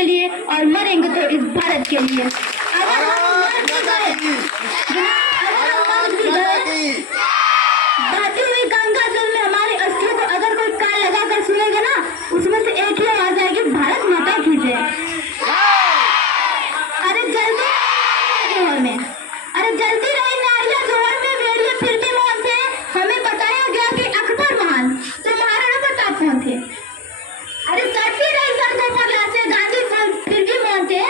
के लिए और मरेंगे तो इस भारत के लिए। अगर हम मर भी गए, बहती हुई गंगा जल में हमारी अस्थियों को अगर कोई कान लगा कर सुनेगा ना, उसमें से एक ही आवाज आएगी, भारत माता की जय। अरे जल्दी में, अरे जल्दी रही नारिया जोहर में भेड़िए फिर भी मौन थे। हमें बताया गया कि अकबर महान तो महाराणा प्रताप कौन थे। अरे चढ़ती रही सड़कों पर लाशें, गांधी फिर भी मौन थे।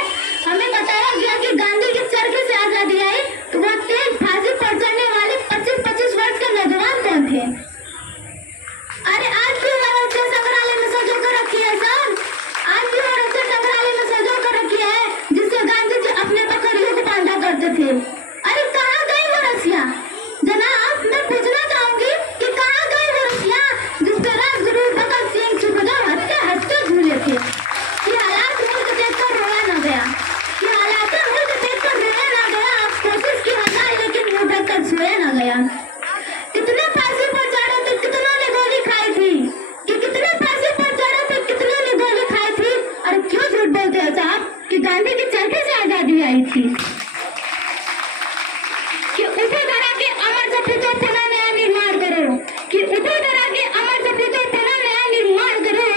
हमें बताया गया कि गांधी की चरखी से आजादी आई तो वो तेज फांसी पर चढ़ने वाले 25-25 वर्ष के नौजवान कौन थे। अरे आज भी औरतें संग्रहालय में सजो कर रखी है सर, आज भी औरतें संग्रहालय में सजो कर रखी है जिससे गांधी जी अपने बकरियों को बांधा करते थे। अरे कहाँ गई वो रसिया जनाब, मैं पूछना चाहूंगी कि कहाँ गई वो रसिया जिस पर राजगुरु भगत सिंह सुखदेव हंसते हंसते झूले थे। कि हालात मुल्क देखकर रोया न गया, कि हालात मुल्क देखकर रोया न गया, कोशिश की हजार लेकिन मुंह ढककर सोया न गया। कितने फांसी पर चढ़े थे, कितनों ने गोली खाई थी, कि कितने फांसी पर चढ़े थे, कितनों ने गोली खाई थी। और क्यों झूठ बोलते हो साहब कि गांधी की चरखी से आजादी आई थी। कि उठो धरा के अमर सपूतों पुनः नया निर्माण करो, कि उठो धरा के अमर सपूतों पुनः नया निर्माण करो,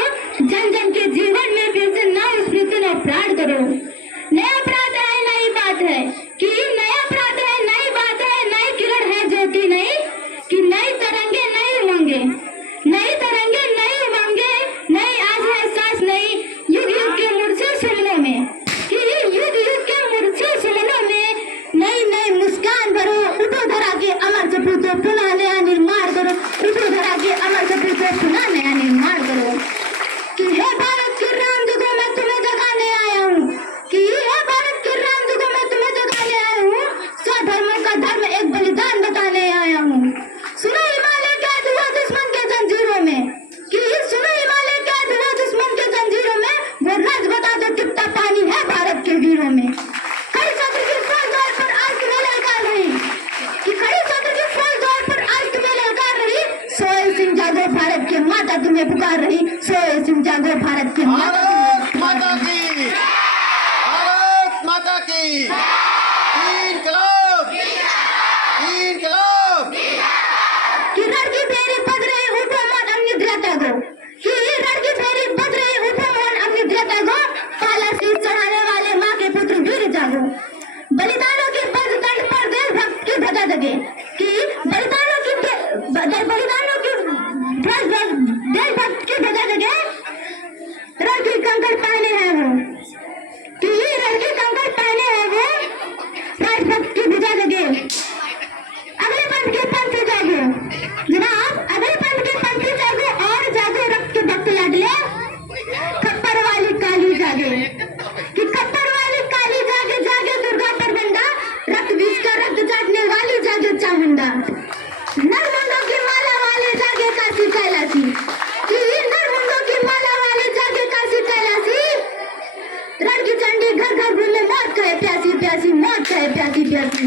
जन जन के जीवन में फिर से नव स्मृति न प्राण करो। नया अपराध है नई बात है, कि नया अपराध है नई बात है, नई किरण है ज्योति नई, कि नई तरंगे नई उमंगे, नई तरंगे नई उमंगे, नई आज है सांस नई युग युग के मूर्छित सुमनों में, कि युग युग के मूर्छित सुमनों में नई नई मुस्कान भरो। उठो धरा के अमर सपूतों पुनः नया निर्माण करो, उठो धरा के अमर सपूतों पुनः नया निर्माण करो। कि हे भारत के राम जुगों में तुम्हें जगाने आया हूँ, कि हे भारत के राम जुगों में तुम्हें जगाने आया हूँ, स्वधर्म का धर्म एक बलिदान बताने आया हूँ। सुनो हिमालय कैद हुआ दुश्मन के जंजीरों में, कि सुनो हिमालय कैद हुआ दुश्मन के जंजीरों में, वो राज बता दो कितना पानी है भारत के वीरों में। खड़ी छत्र की फौज दौड़ पर आज तुम्हें ललकार रही, कि खड़ी छत्र की फौज दौड़ पर आज तुम्हें ललकार रही, सोए सिंह जागो भारत के माता तुम्हें पुकार रही, सोए सिंह जागो भारत के माता की, भारत माता की इनकलाब, इनकलाब। कि लड़की फेरी बज रही उठो मन अनिद्रा त्यागो, कि लड़की फेरी बज रही उठो मन अनिद्रा त्यागो, काला शीश चढ़ाने वाले माँ के पुत्र वीर जागो। बलिदानों की बजदंड पर देशभक्त की ध्वजा जगे, कि बलिदानों की देशभक्त की ध्वजा जगे। लड़की कंकड़ पहने हैं वो, कि लड़की कंकड़ पहने हैं वो, राजभक्त की ध्वजा जगे। अगले पंथ के पंथी जागो जनाब, अगले पंथ के पंथी जागो और जागो रक्त के भक्त लाडले, खप्पर वाली काली जागे, कि खप्पर वाली काली जागे, जागे दुर्गा परबंदा, रक्त बीज का रक्त चाटने वाली जागे चामुंडा। नरमुंडों की माला वाले जागे काशी कैलाशी, कि नरमुंडों की माला वाले जागे काशी कैलाशी। रण की चंडी घर घर घूमे मौत कहे प्यासी प्यासी, मौत कहे प्यासी प्यासी।